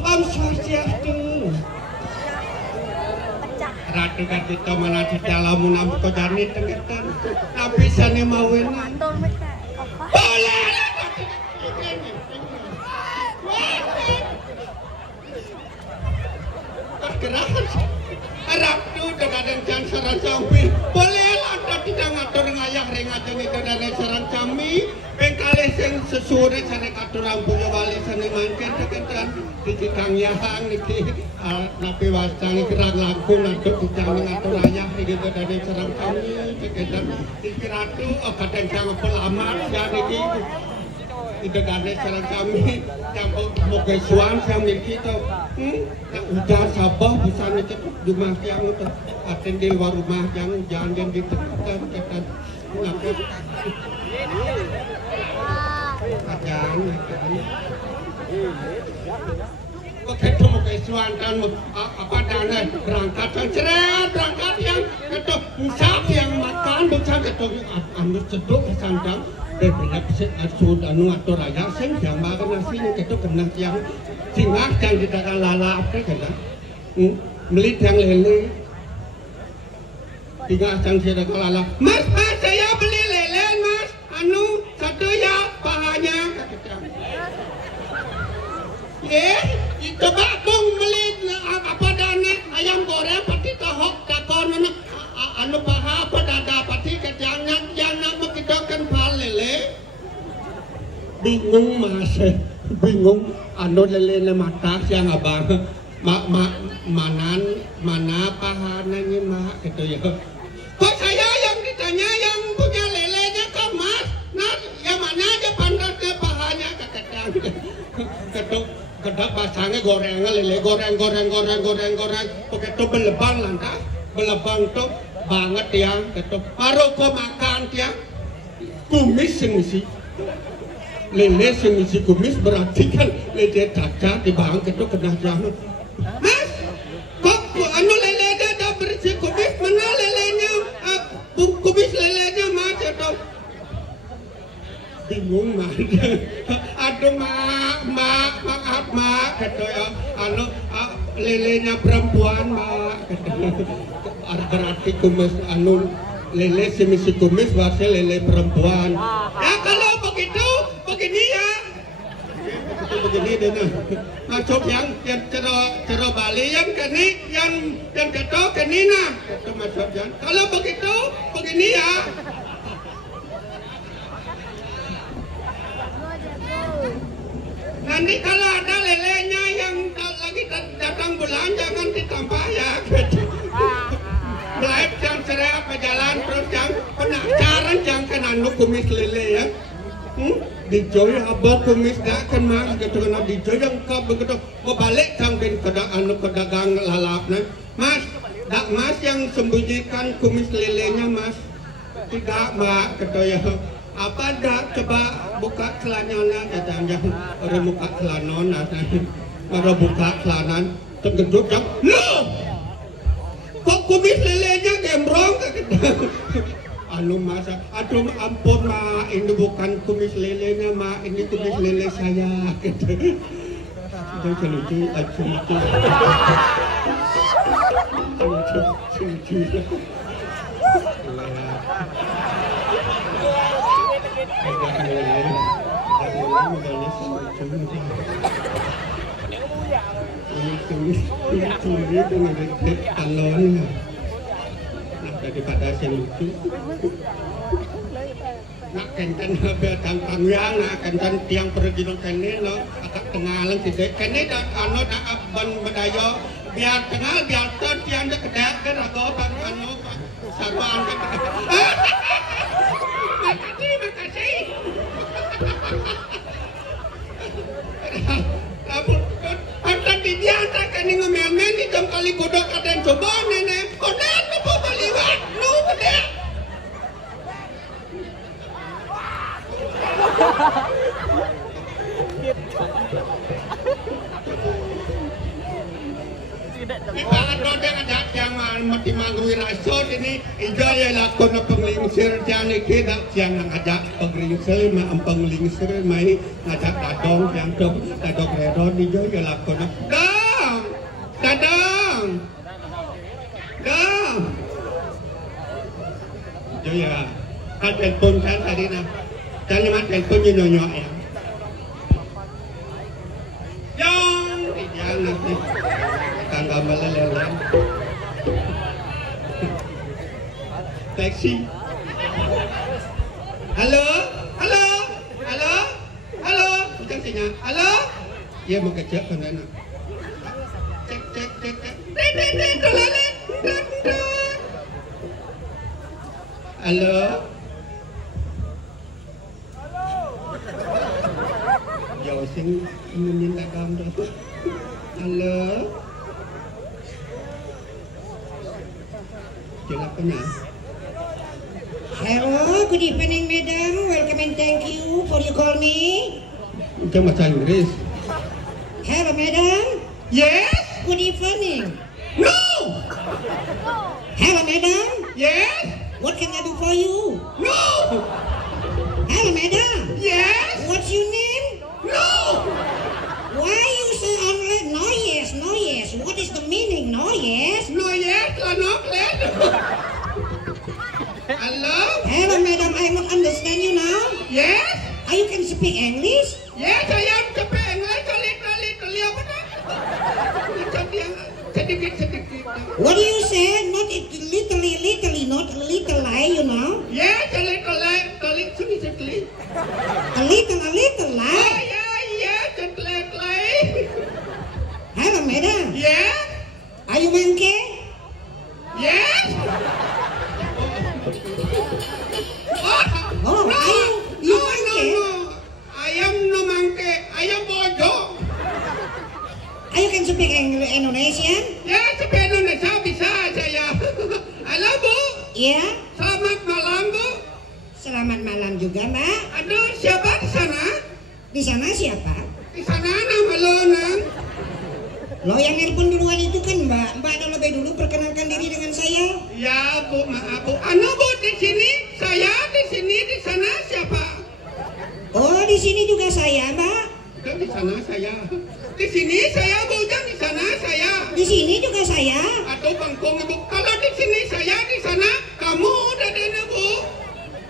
Om Swastiastu. Ratu Katito mana di dalam nampu jani tengetan. Tapi sani mawenan. Boleh lah. Pergerakan. Ratu dengan jan saran sampai. Boleh lah tidak ngatur ngayak rengajeng itu dari saran kami. Bengkali sing sesore sana katurang punya wali sana mangken teketan dikang yahang niki napi wasang kerang langkung aduk dikang ngatur ayak gitu dari sarang kami teketan dikiratu kadang kang pelamat ya niki itu dari sarang kami campur moga suan sang niki to udah sabah bisa nih di rumah yang itu aten di luar rumah yang jangan di teketan ngapain Ajan, begitu mau keisuan kan apa dana berangkat ceret berangkat yang ketuk musab yang makan bukan ketuk ambil ceduk sandang banyak asud anu atau raya sing gambar nasi ketuk kena yang singah yang tidak lala apa kena melit yang lele tinggal yang tidak lala mas saya beli lele mas anu satu ya pahanya itu bakung beli apa dana ayam goreng pati tahok dakon anu paha apa dada pati kejangan jangan begitu kan pal lele bingung mas bingung anu lele mata siang abang mana pahananya mak gitu ya kok saya yang ditanya yang punya lelenya kok mas nah yang mana aja pantatnya pahanya kakek Ketuk kedak pasangnya gorengan lele goreng begitu belebang lantas belebang tuh banget yang ketuk baru kau makan tiang kumis semisi lele semisi kumis berarti kan lele caca di bang ketuk kena jangan mas kok anu lele ada bersih kumis mana lelenya kumis lelenya mas atau bingung mah aduh maaf kata ya anu lelenya perempuan mak berarti kumis anu lele semisi kumis bahasa lele perempuan ya kalau begitu begini ya begini deh masuk yang cero Bali yang kini yang kata kini nah itu masuk yang kalau begitu begini ya. Nanti kalau ada lelenya yang lagi datang bulan jangan ditambah ya. Live yang cerai apa jalan terus yang penasaran jangan kena kumis lele ya. Dijoy abah kumis dah kan mas gitu kena dijoy yang kau begitu mau balik sambil kedagang lalapnya. Mas, dak mas yang sembunyikan kumis lelenya mas. Tidak mak kata ya. Apa dah coba buka celananya katanya orang buka celanon ada buka celanan tergeduk yang loh kok kumis lelenya gembrong anu masa aduh ampun ma ini bukan kumis lelenya ma ini kumis lele saya gitu lucu daripada saya lucu nak kencan gampang yang nak kencan tiang pergi kene no agak tengalan tidak kene dak anu dak ban bedayo biar kenal biar tiang dak kedak kan aku ban anu sarwaan kan makasih Apa dibiasa kan ini ngomel-ngomel di jam kali kodok ada yang coba nenek kodok apa baliwat lu kodok Ibarat rodeng ada yang mati mangrui rasut ini ijal ya lakon penglingsir jangan kita yang ngajak penglingsir mah penglingsir mai ngajak dadong yang dadong redon ijal ya lakon dadong ijal ya kan telepon kan tadi nah jangan cuma telepon nyonyok ya jangan nanti tangga melelelan taksi halo bukan sinya halo ya mau kecek kan anak cek halo jauh sing minta kamu halo Hello, good evening, madam. Welcome and thank you for you call me. Itu bahasa Inggris. Hello, madam. Yes. Good evening. No. Hello, madam. Yes. What can I do for you? No. Hello, madam. Yes. What's your name? No. Why you say only no yes, no yes? What is the meaning no yes? No yes, no yes. Hello? Hello, madam. I not understand you now. Yes. You can speak English? Yes, I am speak English. Kali apa dah? Sedikit. What do you say? Not literally, not little lie, you know? Yes, a little lie. Sedikit. A little lie? Yeah, sedikit lie. Hello, madam. Yeah. Are you monkey? Yes. Oh, no, are you monkey? No. I am no monkey. I am boy speak Indonesian? Ya, speak Indonesia bisa saya. Halo Bu. Iya. Selamat malam Bu. Selamat malam juga Mbak. Aduh, siapa di sana? Di sana siapa? Di sana nama lo, Nang. Lo yang nelpon duluan itu kan Mbak. Mbak ada lebih dulu perkenalkan diri dengan saya. Ya Bu, maaf Bu. Anu Bu, di sini saya, di sini, di sana siapa? Oh, di sini juga saya Mbak. Udah di sana saya. Di sini saya Bu, dan di sana saya. Di sini juga saya. Aduh bangkong Bu. Kalau di sini saya, di sana kamu udah ada Bu.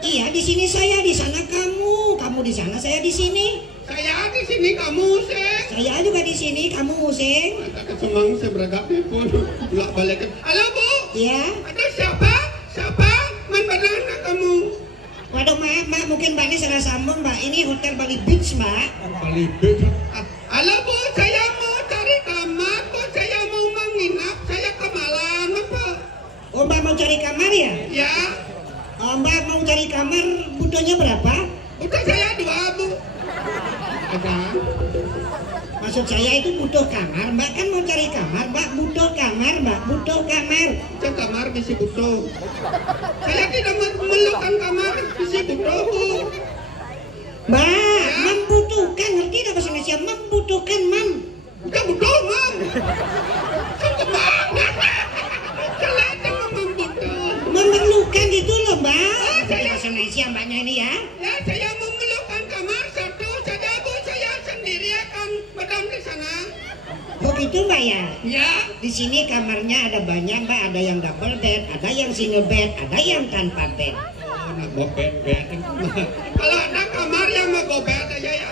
Iya, di sini saya, di sana kamu. Kamu di sana, saya di sini. Saya di sini kamu Seng. Saya juga di sini, kamu Seng. Mata kesemang seberagam pun bolak balik. Halo Bu. Iya. Aduh siapa? Siapa? Man banana kamu? Waduh maaf Mbak, mungkin Mbak ini salah sambung Mbak. Ini Hotel Bali Beach Mbak. Bali Beach. Halo Bu, saya mau cari kamar Bu. Saya mau menginap. Saya kemalan apa? Oh Mbak mau cari kamar ya? Ya. Oh, Mbak mau cari kamar, butuhnya berapa? Udah saya 2 Bu. Ada. Maksud saya itu butuh kamar, Mbak kan mau cari kamar, Mbak butuh kamar, Mbak butuh kamar. Cek kamar bisa butuh. Saya tidak memerlukan kamar bisa butuh Bu. Mbak, membutuhkan, ngerti tidak bahasa Indonesia? Membutuhkan, Mam. Bukan butuh Mam. Cukup banget. Jelas cuma membutuh. Memerlukan gitu loh, Mbak. saya- Bahasa Indonesia Mbaknya ini ya. Ya saya memerlukan kamar satu saja Bu. Saya sendiri akan madam di sana. Oh gitu Mbak ya. Ya. Di sini kamarnya ada banyak Mbak, ada yang double bed, ada yang single bed, ada yang tanpa bed. Oh, nak gobet. Kalau ada kamar yang mau gobet aja ya.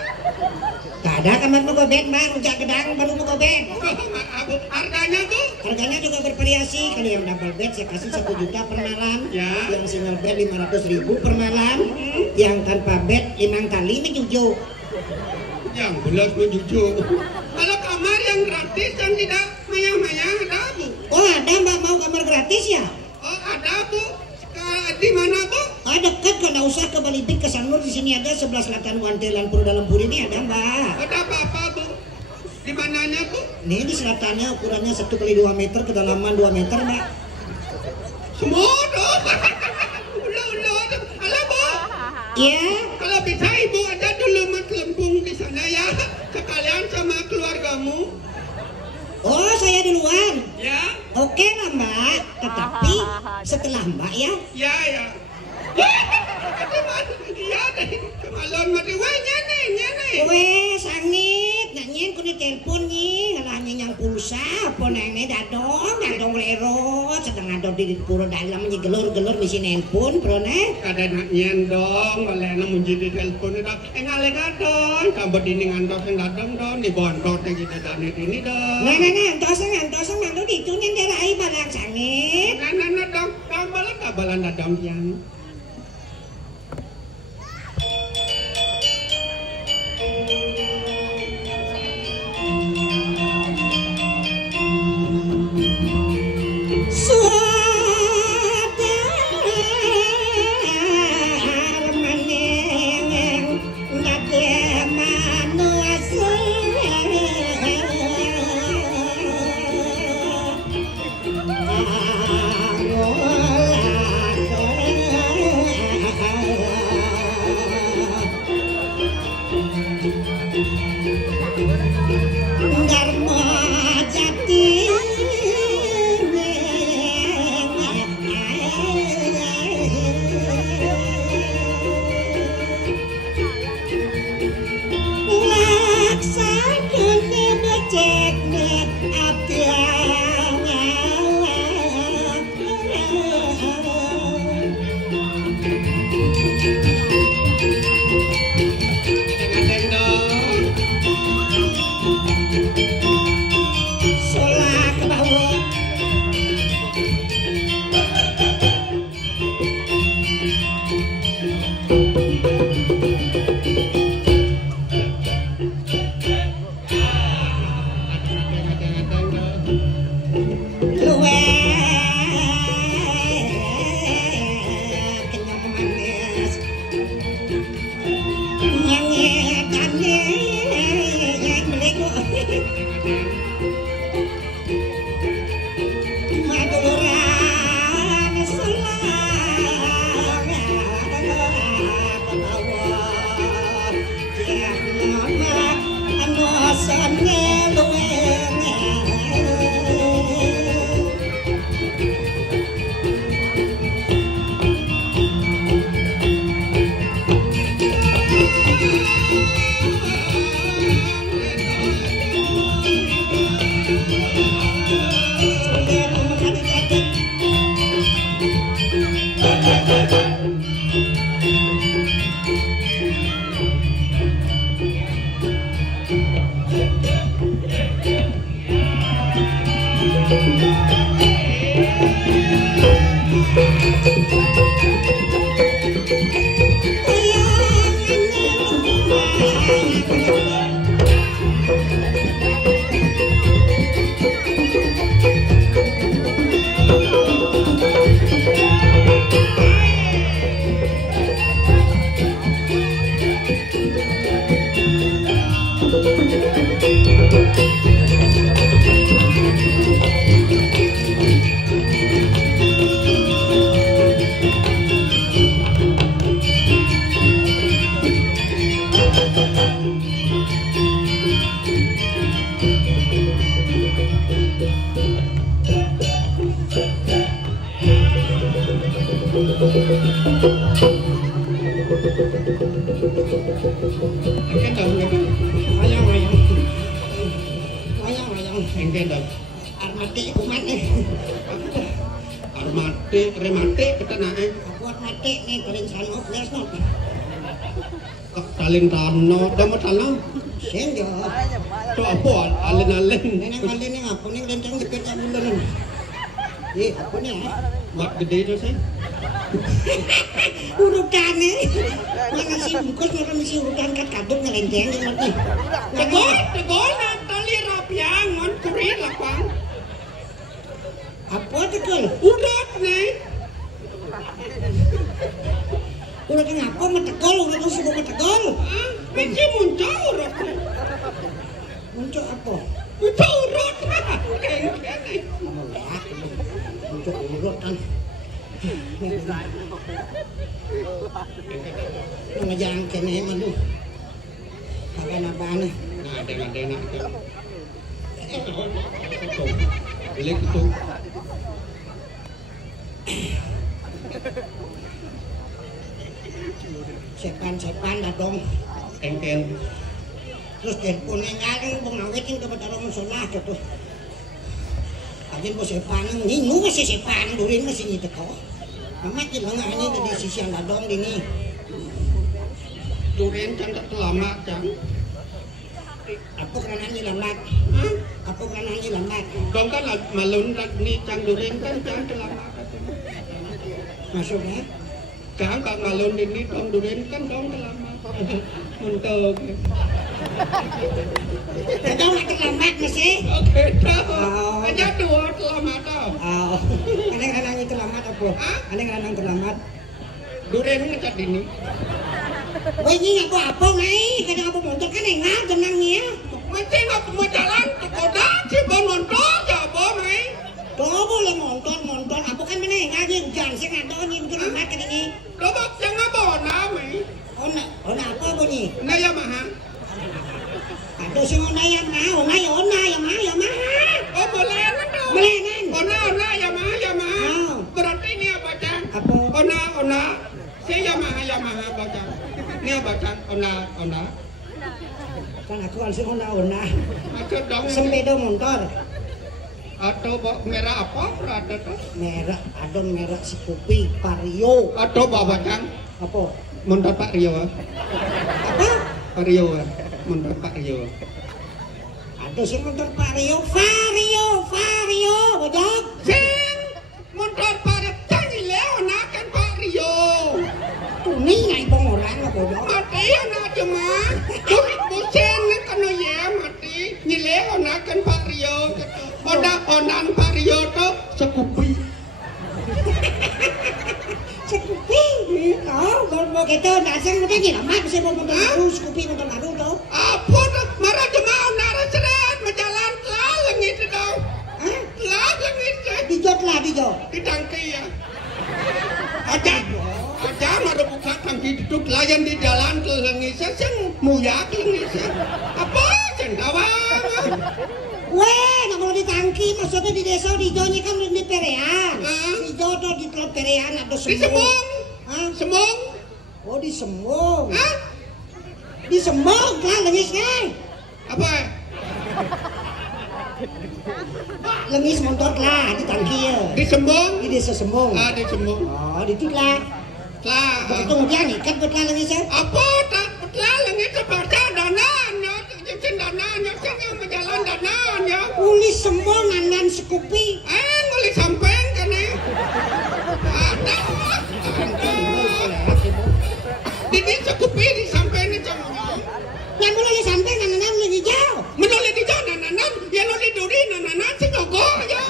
Tak ada kamar mau bed Mbak, rujak gedang baru mau bed. Maaf Bu. Harganya Bu? Harganya juga bervariasi. Kalau yang double bed saya kasih 1 juta per malam. Ya. Yang single bed 500.000 per malam. Yang tanpa bed 5 kali menjujuk. Yang belas menjujur. Kalau kamar yang gratis yang tidak mayang-mayang ada Bu. Oh ada Mbak mau kamar gratis ya? Oh ada Bu. Di mana Bu? Ah dekat kok nggak usah ke Bali Beach, ke Sanur di sini ada sebelah selatan Wantelan Pura Dalam Puri ini ada Mbak. Ada apa-apa Bu? Di mananya Bu? Ini di selatannya ukurannya 1x2 meter, kedalaman 2 meter Mbak. Semua dong. Ulah. Halo Bu. Iya. Kalau bisa Ibu ada dulu Mas Lempung di sana ya. Sekalian sama keluargamu. Oh saya duluan. Ya. Oke lah Mbak. Tetapi setelah Mbak ya. Ya. Iya deh. Kemalon mati wanya nih. Weh sangit. Nak nyen kudu telepon nih. Ngalahnya yang pulsa. Apa nene dadong lero. Sedang ada di pura dalam gelor-gelor di sini handphone bro nih. Kada nak nyendong, oleh na menjadi telepon itu. Ngale kadon, kabar ini ngantos yang dadong don, di bontot yang kita danit ini dong. Nah, antosang nanti itu nih darai balang sangit. Nah, dong, kabalan dadong yang. Alin rano, dah mau talam. Senja. Tu apa? Alin. Nenek alin ni apa ni lencang dekat bulan ni. Apa ni? Mat gede tu sih. Urutan ni. Mana si bungkus orang mesti urutan kat kadut ngelenceng ni mati. Tegol nak tali rapiang, mon kurir lapang. Apa tegol? Udat ni. Udah kenapa metegol, udah tuh sudah metegol. Ini muncul urut. Muncul apa? Muncul urut. Muncul urut kan. Nama jangan kena malu. Apa nih? Nah, dengan itu. Boleh itu. Sepan datang Engken terus telepon yang ngarang pengawetin kepada orang musola gitu aja bos sepan ningu masih sepan durin masih ni teko amat di lengah ini di sisi yang datang ini durin kan tak lama kan apa kerana ni lambat apa kerana ni lambat dong kan malun ni cang durin kan cang lama maksudnya Kang kak malun ini dong duren kan dong lama untuk Kau nak terlambat masih? Oke tahu aja dua terlambat tau Kadang-kadang itu terlambat apa? Kadang-kadang terlambat duren ngecat ini wah ini apa nih? Kadang apa motor kan enak tenangnya masih nggak mau jalan ke kota sih baru nonton apa nih Kau boleh monton, apa kan mana yang ngaji hujan, saya ngadon yang terlambat kan ini Dobak yang apa nami? Ona apa bunyi? Nah Yamaha. Aduh si ona Yamaha. Oh boleh kan? Boleh kan? Ona Yamaha. Berarti ini apa cang? Apa? Ona. Si Yamaha baca. Ini apa cang? Ona. Kan aku kan si ona. Maksud dong. Sepeda motor. Atau merah apa? Ada tuh? Merah, ada merah Scoopy, Vario. Atau bawa cang? Apa? Motor Pak Rio. Apa? Vario. Motor Pak Rio. Ada si motor Vario, betul? Sing motor Pak Rio. Jangan Leona kan Pak Rio. Tuh ni ngai bong orang apa betul? Mati anak cuma. Busen kan ya mati. Ni Leona kan Pak Rio. Onan Pak Rio tuh Scoopy. Scoopy? Oh, mau gitu, dasar macam ni lah. Mak bisa motor baru, Scoopy motor baru tu. Apa tu? Marah cuma nara seret, berjalan telah itu tu. Telah itu. Dijot. Di tangki ya. Aja marah buka tangki itu layan di jalan telah itu. Sen muyak ini sen. Apa sen kawan? Weh, nak kalau ditangki maksudnya di desa di Jonya kan di Perean. Di Jodoh di Teluk Perean ada Di semua. Semong. Hah? Semong. Oh di Semong. Hah? Di Semong lah lengisnya. Apa? Lengis montot lah di tangki ya. Di Semong. Di desa Semong. Ah, di Semong. Oh di itu lah. Lah. Begitu hujan ikan betlah lengisnya. Apa tak betul langit sebaca dananya, jepsen dananya, yang berjalan dananya. Uli Semong nandan sekupi. Nguli sampeng kan nih. Ada. Ini sekupi di sampeng ini cemong. Yang mulai sampai nandan lagi jauh. Menoleh di jauh nananan, ya lo di duri nananan si jogo ya.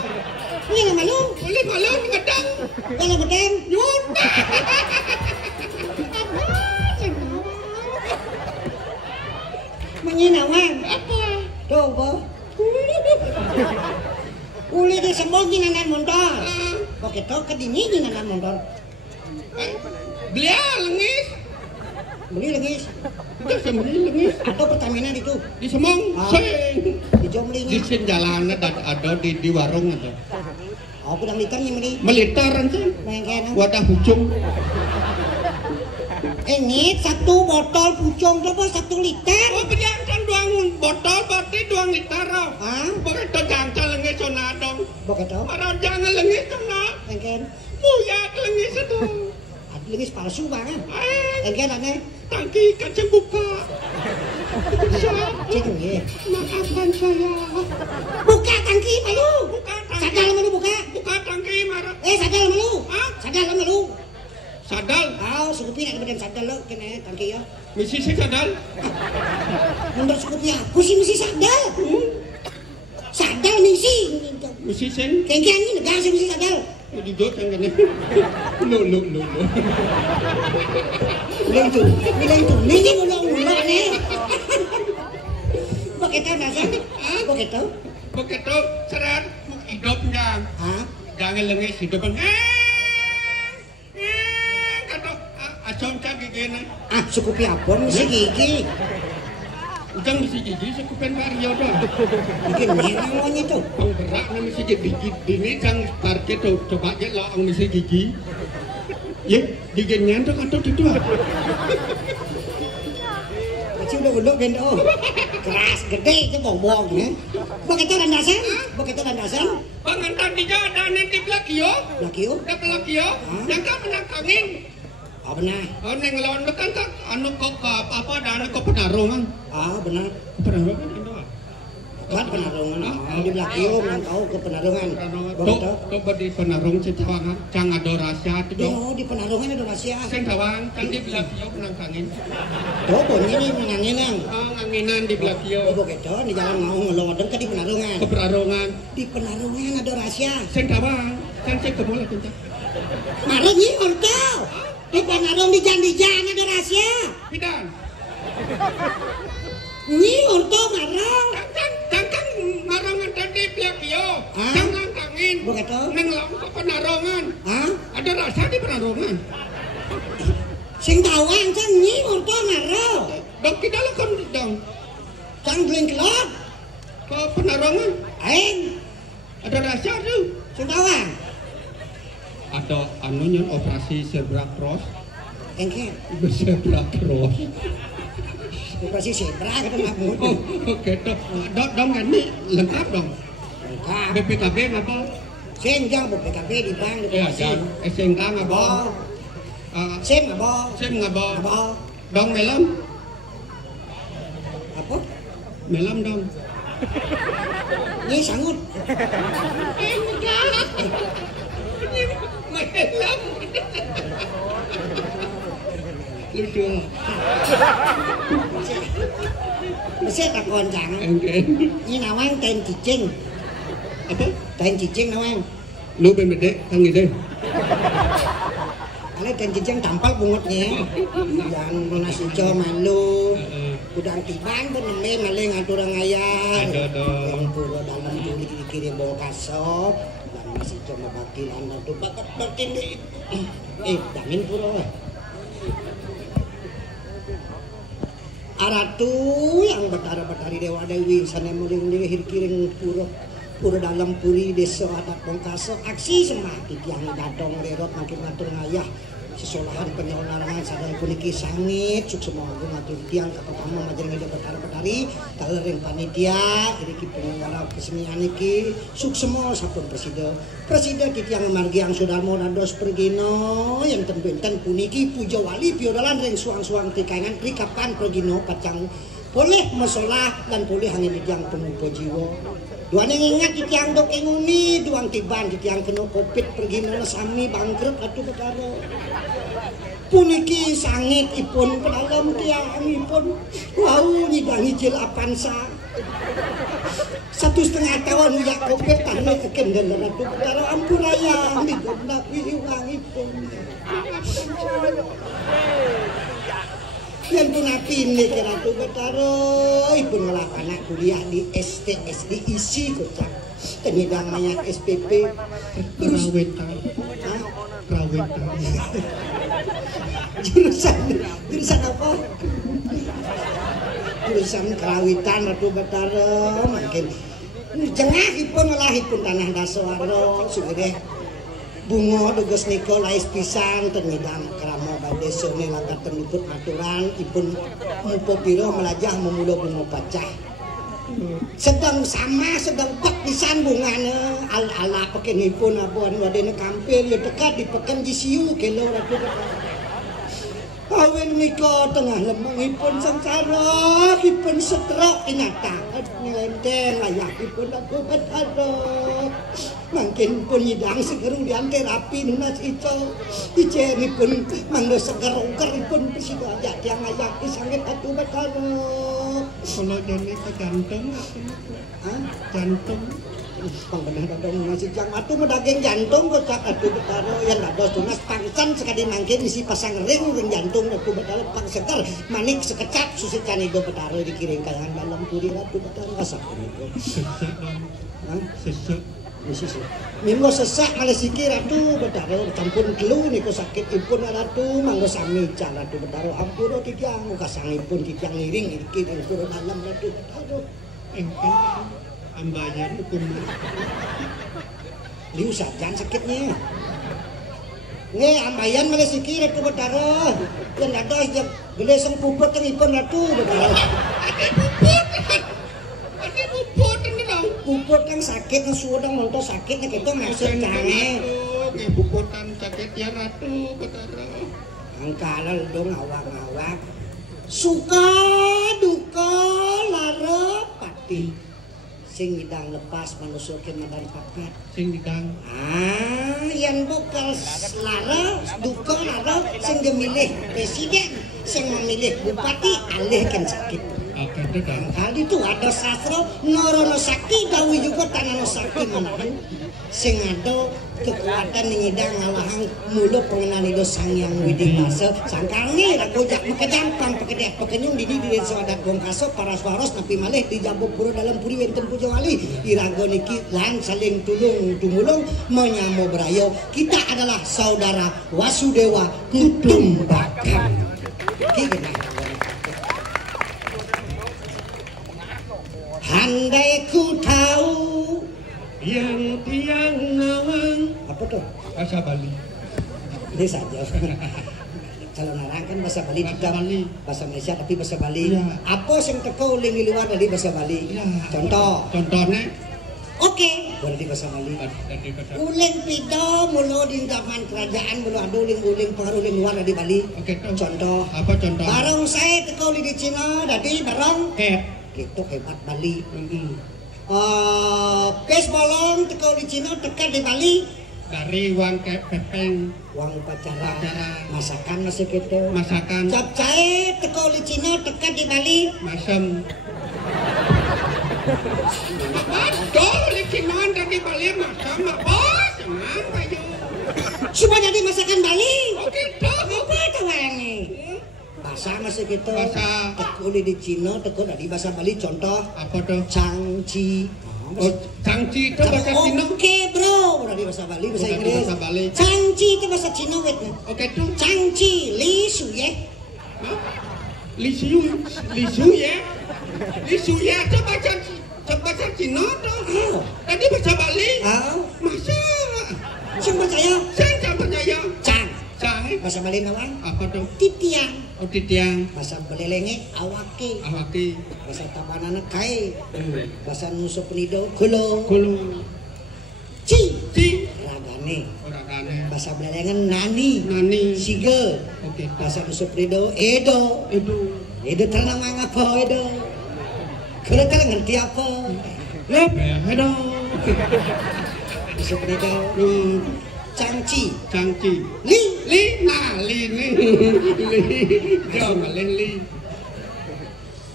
Ini nggak malu. Boleh malu ngedang. Kalau beden. Nyut. Menginawang. Apa? Coba. Uli di Semong di nandan motor. Oke toh kedini di nandan motor. Belia lengis. Beli lengis. Udah sembeli lengis. Atau Pertamina itu. Di Semong, sing. Di Jomlinya. Di sini jalannya ada di warung ada. Oh, kudang liternya beli. Melitaran sih. Main kena. Wadah pucung. Ini satu botol pucung coba 1 liter. Oh, penjangkan duang botol berarti 2 liter. Ah, Begitu jangka lengis cona dong. begitu. Orang jangan lengis cona. Engken. Buyak lengis itu. Ada lengis palsu banget. Eh, Engken aneh. tangki kacang buka. Cing ya. Maafkan saya. Buka tangki malu. Buka tangki. Sadar malu buka. Buka tangki marah. Sadar malu. Hah? Sadar malu. Sadal. Oh, sukupi nak badan sadar lo kena tangki ya. Misi si sadal. Menurut sukupi aku sih mesti sadar. Sadar misi. Misi sen. Kengki ini negara sih mesti sadar. Duduk yang kena. Lo. Bilang tu. Ini ulang ni. Begitu nasi. Begitu. Begitu seret hidupnya. Hah? Jangan lengis hidupnya. Kata acong cak gigi ni. Sukupi apa mesti gigi. Ujang mesti gigi sekupen Mario dah. Bikin merah maunya tu. Ang berak na mesti gigi. Ini jang parkir tu coba je lah ang mesti gigi. Ye, gigi nyantok atau itu ah. Kecil udah gendut gendut. Keras gede je bong-bong ya. Begitu landasan? Begitu landasan? Pengantar di jalan nanti belakio. Lakio? Dah belakio. Yang kau menangkangin. Ah benar. Oh neng lawan kan tak anu kok apa ada anu kok penarungan. Ah benar. Penarungan itu ah. Kan penarungan. Di Lakio nang tahu ke penarungan. Begitu. Coba di penarung cetawang cang adorasi itu dong. Oh di penarungan ada rahasia. Sing tawang kan di belakio menangkangin. Oh bunyi ni menanginang. Anginan di belakio. Oh begitu di jalan mau ngelodeng ke di penarungan. Ke penarungan. Di penarungan ada rahasia. Sing tawang kan cek kemula kencang. Marah ni orto. Di penarung di jangan ada rahasia. Bidan. Ni orto marah. Jangan marangan tadi belakio. Ah? Jangan langkangin. Begitu. Neng lawan ke penarungan. Hah? Ada rasa di penarungan. Sing tawang cang ni orto marah. Dok kita lakukan dong. Cang bling kelot. Ke penarungan. Aing. Ada rasa tu. Sing tawang. Ada anunya operasi zebra cross. Engke. Zebra cross. Operasi zebra kata makmur. Oh, oke dok. Dong kan ini lengkap dong. Lengkap. BPKB ngapa? Sen jang BPKB di bank di Ya, polisi. dan SNK ngapa? Sen ngabo. Sim ngapa? Ngabo. Dong melam. Apa? Melam dong. Ni sangut. Melam. Lucu. Mesti takon jang. Oke. Ni nawang ten cicing. Apa? Ten cicing nawang. Lu bemede kang ide. Ale ten cicing tampal bungutnya. Yang lunas hijau malu. Udang tibang pun maling aturang ayam. Ada dong. Yang pura dalam tuli dikirim bongkas sop. Dan masih cuma bakil anda tuh batin deh. Damin pura. Aratu yang betara-betari dewa dewi sana muling lihir kiring pura dalam puri desa adat Bongkaso aksi semati tiang dadong lerot makin ngatur ngayah sesolahan penyolarangan sadang puniki sangit suk semua ngatur tiang kapatama majaring ida betara-betari talering panitia iki penyelenggara kesenian iki suk semua sapun presiden tiang margiang sudarmo dados pergino yang ten puniki puja wali piodalan ring suang-suang tikangan rikapan pergino pacang boleh masalah dan boleh hanya dijang pemupo jiwa duane ingat di tiang dok nguni duang tiban di tiang kena covid pergi nona sami bangkrut atuh betara puniki sangit ipun pedalam tiang ipun wau nyidangi jil apansa 1,5 tahun ya covid tanah kekendel atuh betara ampun ayang digondak wiwang ipun yang pun api ini kira tu betara ipun ngelakana kuliah di STSD isi kocak tenidang banyak SPP Rawetan jurusan apa? Jurusan kerawitan ratu betara makin jengah ipun olah ipun tanah dasawaro sugih bunga dugus niko lais pisang tenidang kerama badesa ne langkah tenukut aturan ipun mupo piro melajah memula bunga pacah sedang bak pisan bungane ala pekenipun abuan wadene kampir ya dekat di peken jisiu kelo ratu awen niko tengah lemengipun sengsara ipun setrok inata ngelenteng layakipun aku betara mungkin pun nyidang segeru dian terapi nunas ico icenipun mangdo seger-geripun pesido aja tiang ayak disangit atu betara kalau jane ke jantung jantung pangbenah dadong masih jang atu medaging jantung kocak atu betara yang dados tunas pangsan sekali mangkin isi pasang ring jantung atu betara pang seger manik sekecap susit canido betara dikiring kayangan dalam puri atu betara asak niku sesek minggo sesak malah sikir atu betara campur telu niku sakit ipun ratu manggo sami cal atu betara ampun tiang kasangipun tiang ngiring iki pura dalam ratu betara engkel ambayan hukum liu sajan sakitnya nge ambayan malah sikir atu betara yang dados jeung gede seng puput tengipun ratu betara puput yang sakit yang sudah monto sakit yang itu maksud cange puputan sakit ya ratu betara angkalal dong awak-awak suka duka lara pati sing ngidang lepas manusia ke madan pakat sing didang yang bukal lara duka lara sing gemilih presiden sing memilih bupati alih kan sakit kali itu ada sastra norono sakti dawi juga tanah sakti manahan sing ada kekuatan ngidang ngalahang mulut pengenan itu sang yang widimasa sangkangi ragu jak mekejampang pekedeh pekenyung didi di desa adat Bongkaso para swaros napi malih dijambuk pura dalam puri wenten puja wali irago niki lan saling tulung tumulung menyamo berayo kita adalah saudara Wasudewa Kutumbakan gini handai ku tahu yang tiang ngawang apa tuh bahasa Bali ini saja kalau narang kan bahasa Bali juga bahasa Malaysia tapi bahasa Bali ya. Apa yang teko uling di luar dari bahasa Bali ya. contohnya oke boleh di bahasa Bali uling pido mulo di zaman kerajaan mulo ada uling-uling pengaruh luar dari Bali contoh apa contoh barang saya teko di Cina dari barang itu hebat Bali. Pes bolong teko di Cina tekan di Bali dari uang pepeng uang upacara masakan masih gitu masakan capcay teko di Cina tekan di Bali masam betul di Cina dari Bali masam bos apa itu semua jadi masakan Bali oke apa itu wayangnya bahasa masih gitu bahasa teko di Cina teko dari bahasa Bali contoh apa tuh cangci cangci itu bahasa Cina oke bro dari bahasa Bali bahasa Inggris bahasa Bali cangci itu bahasa Cina wet oke tuh cangci li suye Lisu ya coba Cina dong. Tadi bahasa Bali. Masa? Sing percaya? Saya percaya. Cang. Bahasa Bali nawang? Apa tuh? Titiang. Oh titiang. Bahasa Belelenge awake. Bahasa Tapanana kae. Bahasa Nusa Penida kulo. Ci. Ragane. Bahasa Belengen nani. Sige. Oke. Bahasa Nusa Penida Edo tenang apa Edo. Kalau kalian ngerti apa? Edo. Nusa Penida. Cangci. Li.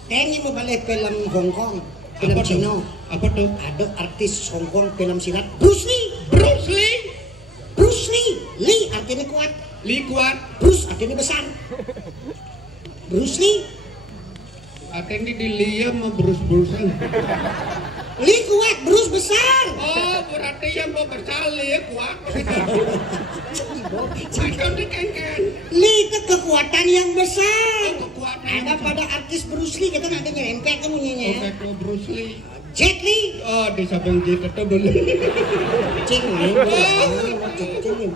Kayaknya mau balik film Hong Kong, film Cina. Apa tuh? Ada artis Hong Kong film silat Bruce Lee. Lee artinya kuat. Bruce artinya besar. Bruce Lee. Artinya di Liam mau Bruce-Brucean. Lee kuat, Bruce besar. Oh, berarti yang mau bersalin kuat. Macam dikengken. Lee itu kekuatan yang besar. Kekuatan. Ada pada artis Bruce Lee kita nanti nyerempet kemudiannya. Oke, Bruce Lee. Jet Li. Oh, di samping Jet itu boleh. Cing nih,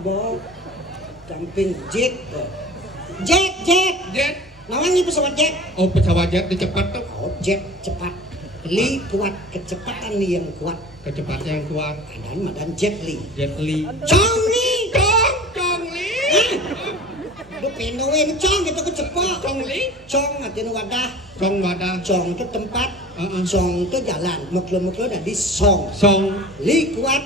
Bo. Samping Jet. Nawangi pesawat jet. Oh, pesawat jet cepat tuh. Oh, jet cepat. Li kuat, kecepatan Li yang kuat. Kecepatan yang kuat. Dan Jet Li. Chong Li. Lu pendowe Chong itu kecepatan. Chong artinya wadah. Chong itu tempat. Chong itu jalan. Muklo dari Song. Li kuat.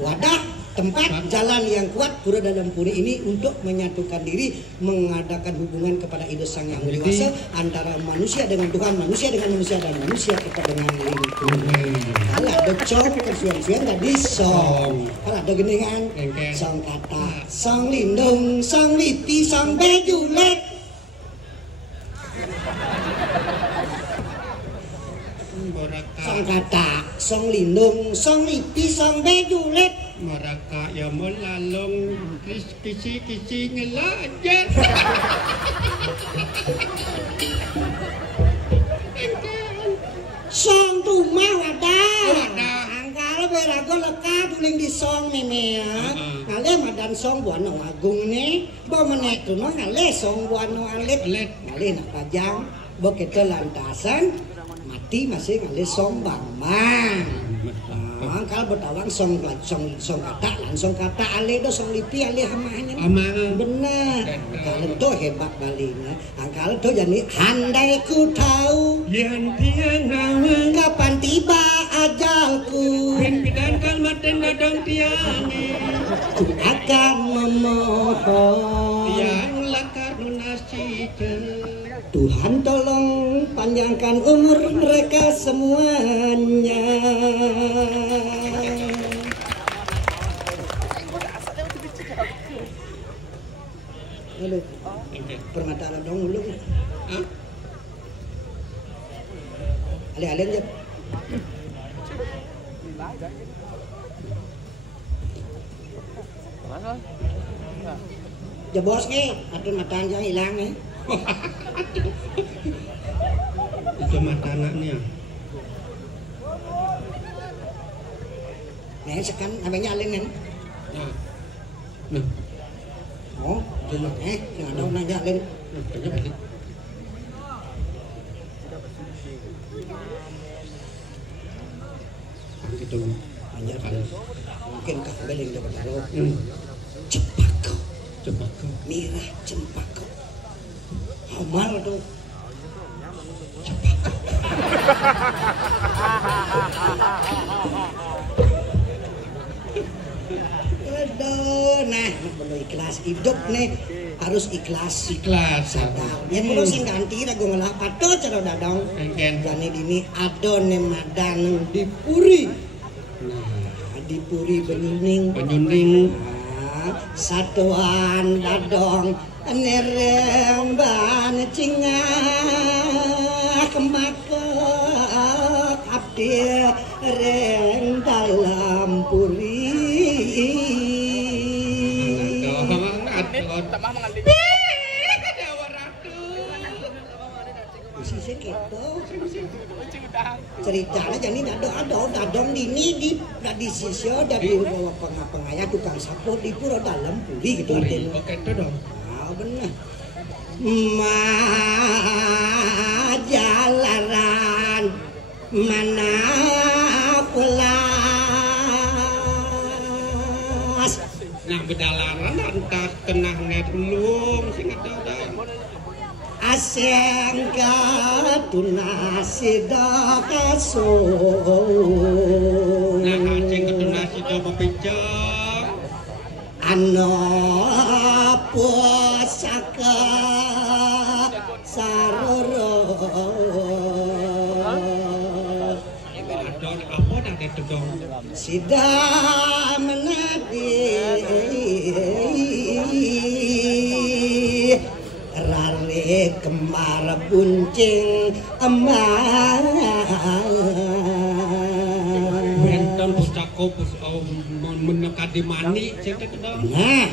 Wadah. Tempat jalan yang kuat pura dalam puri ini untuk menyatukan diri, mengadakan hubungan kepada Ida Sang Yang Dewasa antara manusia dengan Tuhan, manusia dengan manusia, dan manusia kita dengan lingkungan. Kalau ada Chong tersuang-suang tadi Song. Kalau ada gini kan Song kata, Song lindung, Song lipi, Song bejulet. Song kata, Song lindung, Song lipi, Song bejulet. Mereka yang melalung kisi ngelajar. Song rumah wadah. Angkala berago lekat tuling di song meme ya. Ngale madan song buano agung nih. Bo menek tuno ngale song buano alit. Ngale nak pajang. Bo kita lantasan mati masih ngale song bambang. Kalau bertawang song kata langsung kata ale do song lipi ale hamahnya benar. Kalau itu hebat balinya. Kalau itu jadi handai ku tahu yang tiang kapan tiba ajalku. Pimpinan maten dadang tiangi. Ku akan memohon yang lakar lunasikan. Tuhan tolong panjangkan umur mereka semuanya. Halo, permata alam dong ulung. Ale-ale aja. Jebos nih, atau mata yang hilang nih. Itu mata anaknya. Nih sekan namanya alin kan? Nah. Oh, jangan ada nanya alin. Gitu. Banyak kali. Mungkin kah beling dapat taruh. Cempaka. Merah cempaka. Amal tuh. Aduh, nah, perlu ikhlas hidup nih harus ikhlas. Sadar. Yang perlu sing ganti ragu ngelah patut cara dadong. Gane dini adon madan dipuri. Nah, dipuri benyuning. Nah, satuan dadong nereng ban cingah kemakek abdi reng dalam puri. ceritanya jadi dadong dini di tradisi sio dari bawa pengaya tukang sapu di pura dalam puli gitu artinya. Oke itu dong. Ah benar. Majalaran mana pulas. Nah bedalaran antas tenah net belum sing ada. Aseng katunasi dakaso. Nah aseng katunasi dakaso Ano pusaka saroro. Adon apa dah itu dong? Sida menadi rare kembar buncing emas. Benten pusako menekati mani cek itu dong. Nah